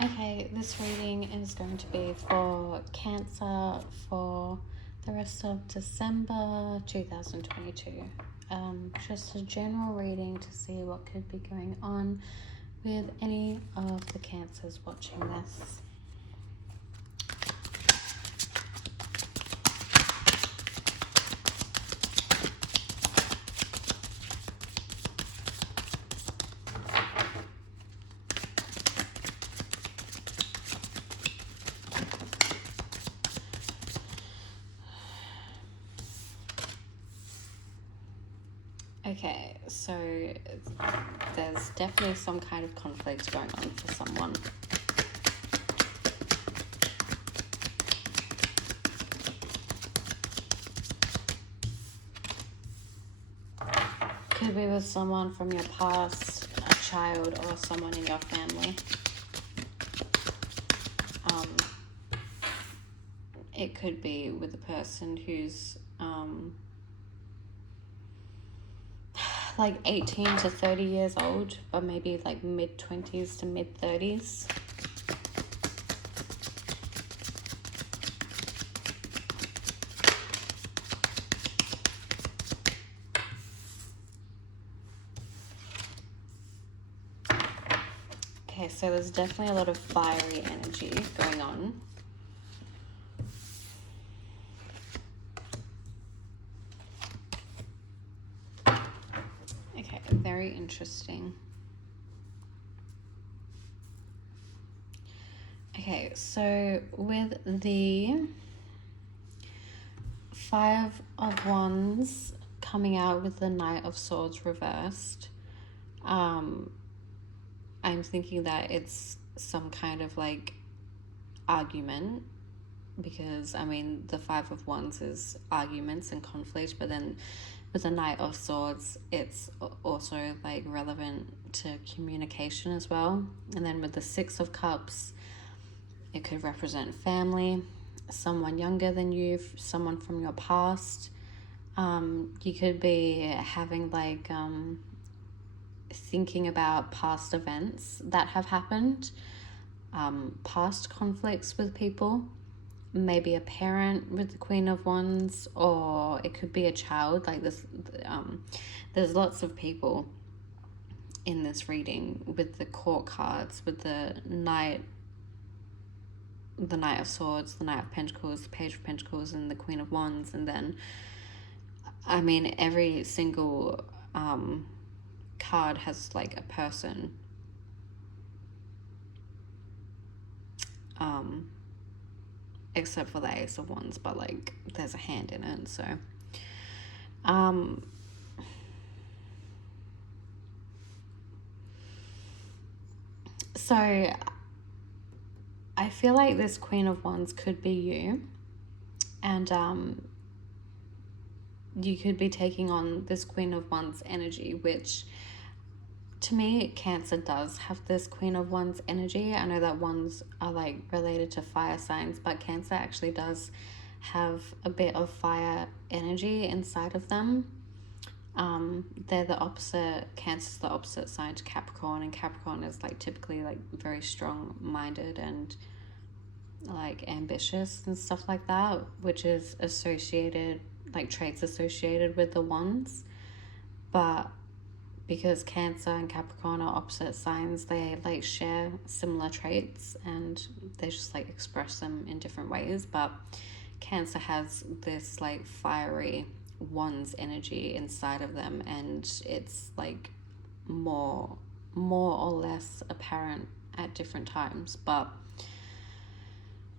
Okay, this reading is going to be for Cancer for the rest of December 2022. Just a general reading to see what could be going on with any of the Cancers watching this. Okay, so there's definitely some kind of conflict going on for someone. Could be with someone from your past, a child, or someone in your family. It could be with a person who's like 18 to 30 years old, but maybe like mid-20s to mid-30s. Okay, so there's definitely a lot of fiery energy going on. Okay, very interesting. Okay, so with the Five of Wands coming out with the Knight of Swords reversed, I'm thinking that it's some kind of like argument, because I mean the Five of Wands is arguments and conflict, but then with the Knight of Swords it's also like relevant to communication as well. And then with the Six of Cups, it could represent family, someone younger than you, someone from your past. You could be having like thinking about past events that have happened, past conflicts with people, maybe a parent with the Queen of Wands, or it could be a child. Like this, there's lots of people in this reading with the Court cards, with the Knight of Swords, the Knight of Pentacles, the Page of Pentacles, and the Queen of Wands. And then, I mean, every single card has like a person. Except for the Ace of Wands, but like there's a hand in it, so so I feel like this Queen of Wands could be you, and you could be taking on this Queen of Wands energy, which to me, Cancer does have this Queen of Wands energy. I know that Wands are like related to fire signs, but Cancer actually does have a bit of fire energy inside of them. They're the opposite. Cancer's the opposite sign to Capricorn, and Capricorn is like typically like very strong-minded and like ambitious and stuff like that, which is associated, like traits associated with the Wands. But because Cancer and Capricorn are opposite signs, they like share similar traits and they just like express them in different ways. But Cancer has this like fiery Wands energy inside of them, and it's like more or less apparent at different times. But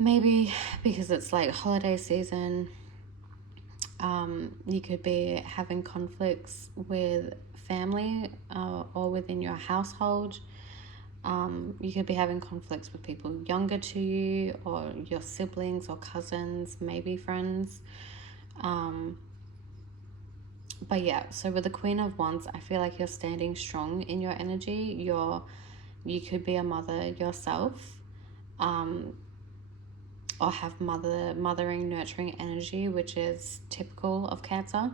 maybe because it's like holiday season, you could be having conflicts with family or within your household. You could be having conflicts with people younger to you, or your siblings or cousins, maybe friends. But yeah, so with the Queen of Wands, I feel like you're standing strong in your energy. You could be a mother yourself, or have mothering, nurturing energy, which is typical of Cancer.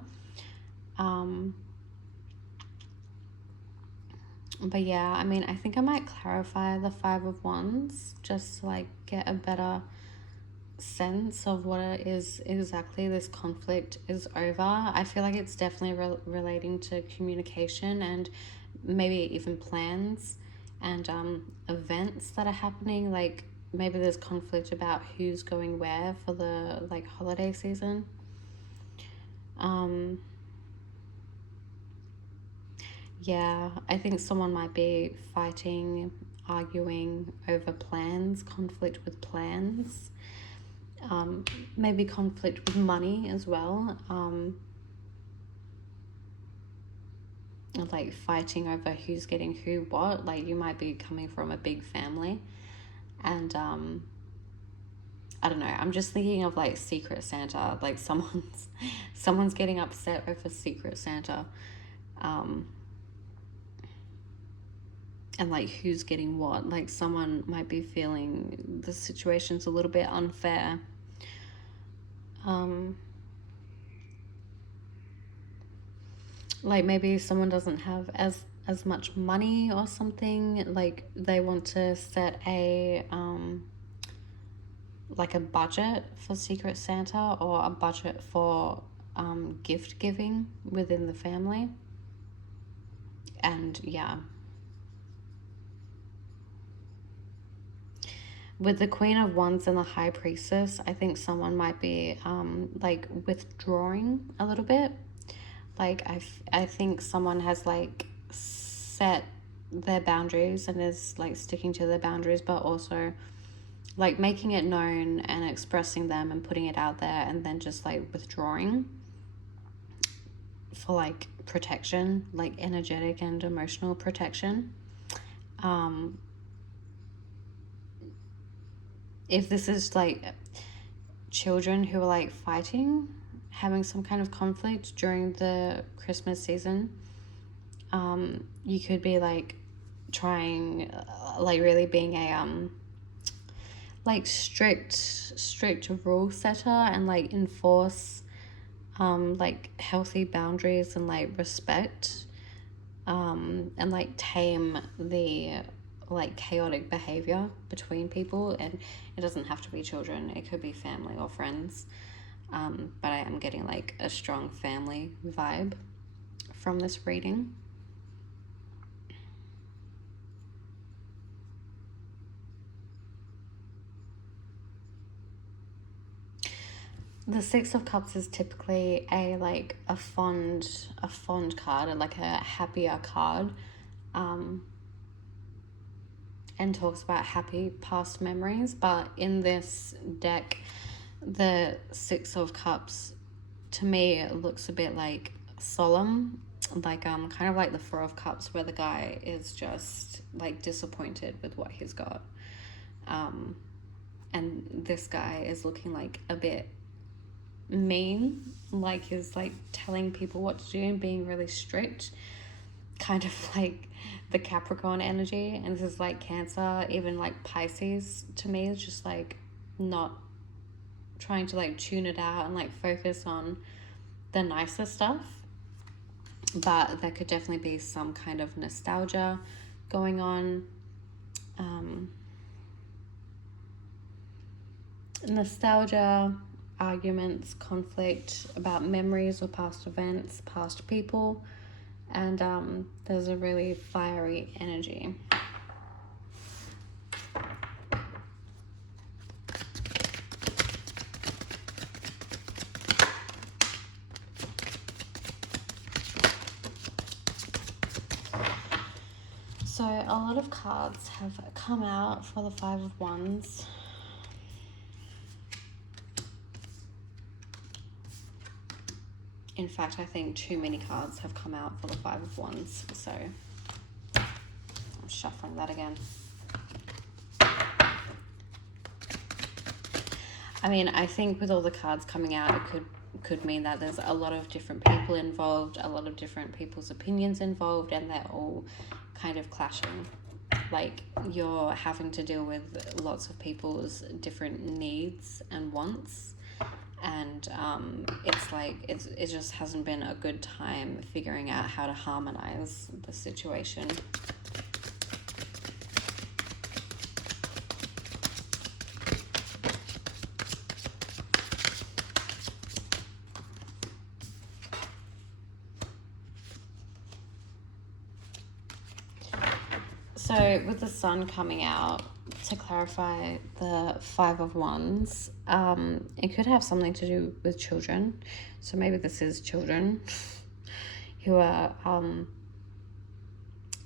But yeah, I mean, I think I might clarify the Five of Wands just to like get a better sense of what it is exactly this conflict is over. I feel like it's definitely relating to communication and maybe even plans and events that are happening. Like maybe there's conflict about who's going where for the like holiday season. Yeah, I think someone might be fighting, arguing over plans, conflict with plans, maybe conflict with money as well, like fighting over who's getting who what. Like you might be coming from a big family, and I don't know, I'm just thinking of like Secret Santa, like someone's getting upset over Secret Santa. And like who's getting what. Like someone might be feeling the situation's a little bit unfair. Like maybe someone doesn't have as much money or something. Like they want to set a like a budget for Secret Santa or a budget for gift giving within the family. And yeah, with the Queen of Wands and the High Priestess, I think someone might be like withdrawing a little bit. Like I think someone has like set their boundaries and is like sticking to their boundaries, but also like making it known and expressing them and putting it out there, and then just like withdrawing for like protection, like energetic and emotional protection. If this is like children who are like fighting, having some kind of conflict during the Christmas season, you could be like trying like really being a like strict rule setter and like enforce like healthy boundaries and like respect, and like tame the like chaotic behavior between people. And it doesn't have to be children, it could be family or friends, but I am getting like a strong family vibe from this reading. The Six of Cups is typically a like a fond card, like a happier card, and talks about happy past memories. But in this deck, the Six of Cups, to me, it looks a bit like solemn, like kind of like the Four of Cups, where the guy is just like disappointed with what he's got, and this guy is looking like a bit mean, like he's like telling people what to do and being really strict, kind of like the Capricorn energy. And this is like Cancer, even like Pisces to me is just like not trying to like tune it out and like focus on the nicer stuff. But there could definitely be some kind of nostalgia going on. Nostalgia, arguments, conflict about memories or past events, past people, and there's a really fiery energy. So a lot of cards have come out for the Five of Wands. In fact, I think too many cards have come out for the Five of Wands, so I'm shuffling that again. I mean, I think with all the cards coming out, it could mean that there's a lot of different people involved, a lot of different people's opinions involved, and they're all kind of clashing. Like you're having to deal with lots of people's different needs and wants, and it's like it just hasn't been a good time figuring out how to harmonize the situation. So with the sun coming out, to clarify the Five of Wands, it could have something to do with children. So maybe this is children who are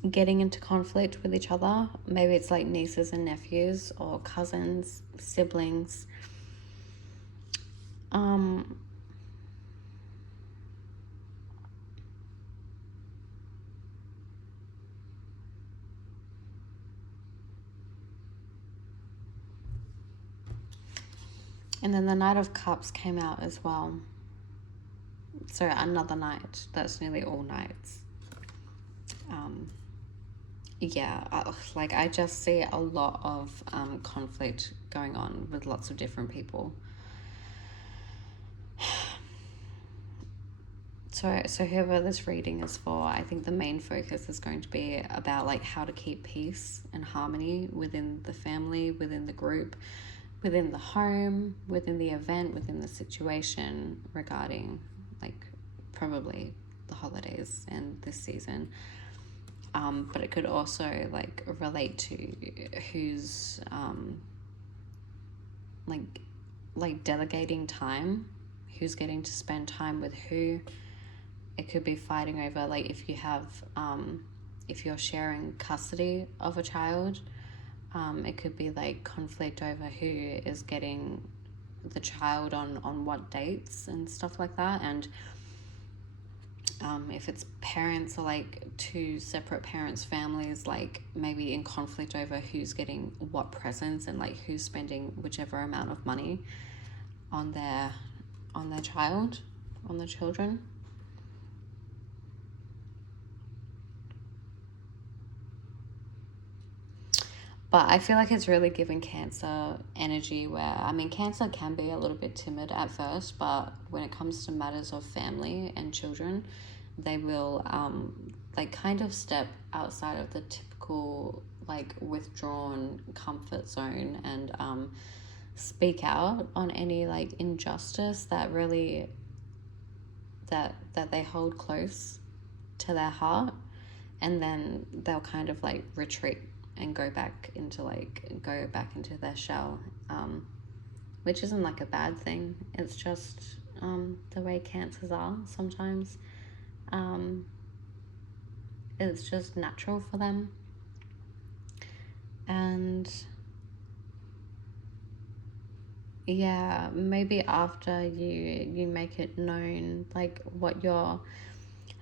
getting into conflict with each other. Maybe it's like nieces and nephews or cousins, siblings. And then the Knight of Cups came out as well. So another knight. That's nearly all knights. Yeah, like I just see a lot of conflict going on with lots of different people. So whoever this reading is for, I think the main focus is going to be about like how to keep peace and harmony within the family, within the group, within the home, within the event, within the situation regarding like probably the holidays and this season. But it could also like relate to who's like delegating time, who's getting to spend time with who. It could be fighting over like if you have if you're sharing custody of a child. It could be like conflict over who is getting the child on what dates and stuff like that. And if it's parents or like two separate parents' families, like maybe in conflict over who's getting what presents and like who's spending whichever amount of money on their child, on the children. But I feel like it's really giving Cancer energy where, I mean, Cancer can be a little bit timid at first, but when it comes to matters of family and children, they will like kind of step outside of the typical like withdrawn comfort zone and speak out on any like injustice that really that they hold close to their heart, and then they'll kind of like retreat and go back into their shell, which isn't like a bad thing. It's just the way Cancers are sometimes. It's just natural for them. And yeah, maybe after you make it known like what your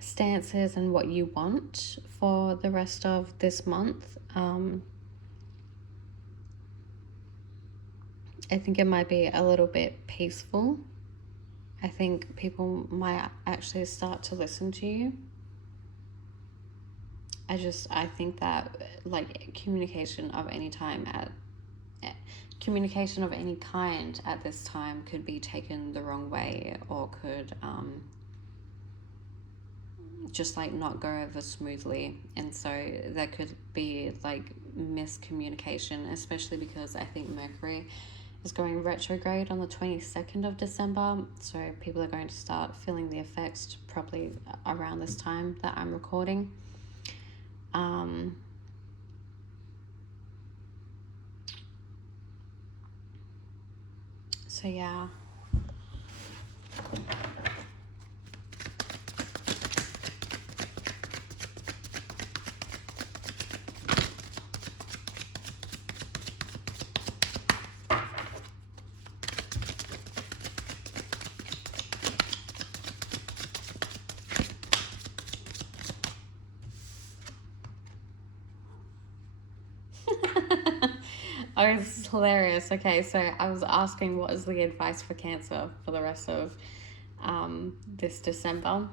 stance is and what you want for the rest of this month, I think it might be a little bit peaceful. I think people might actually start to listen to you. I think that like communication of any kind at this time could be taken the wrong way, or could just like not go over smoothly, and so there could be like miscommunication, especially because I think Mercury is going retrograde on the 22nd of December, so people are going to start feeling the effects probably around this time that I'm recording. So yeah. Oh, this is hilarious. Okay, so I was asking what is the advice for Cancer for the rest of this December,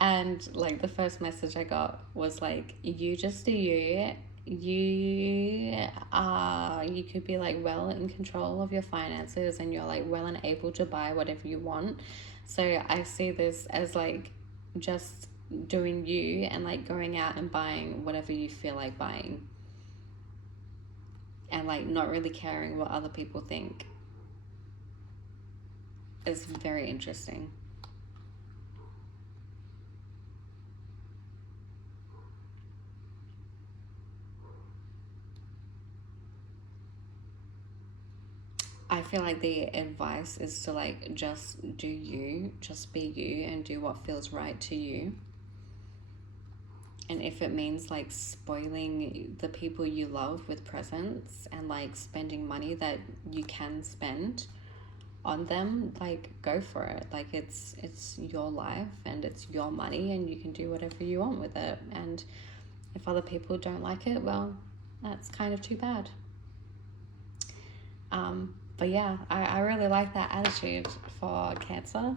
and like the first message I got was like, you just do you. You could be like well in control of your finances, and you're like well and able to buy whatever you want. So I see this as like just doing you and like going out and buying whatever you feel like buying, and like not really caring what other people think is very interesting. I feel like the advice is to like just do you, just be you, and do what feels right to you. And if it means like spoiling the people you love with presents and like spending money that you can spend on them, like go for it. Like it's your life and it's your money and you can do whatever you want with it. And if other people don't like it, well, that's kind of too bad. But yeah, I really like that attitude for Cancer,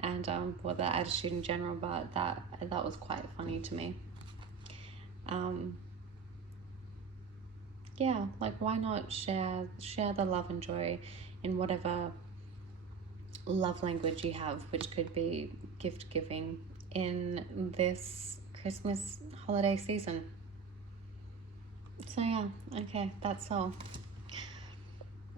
and well, that attitude in general. But that was quite funny to me. Yeah, like why not share the love and joy in whatever love language you have, which could be gift giving in this Christmas holiday season. So yeah, okay, that's all.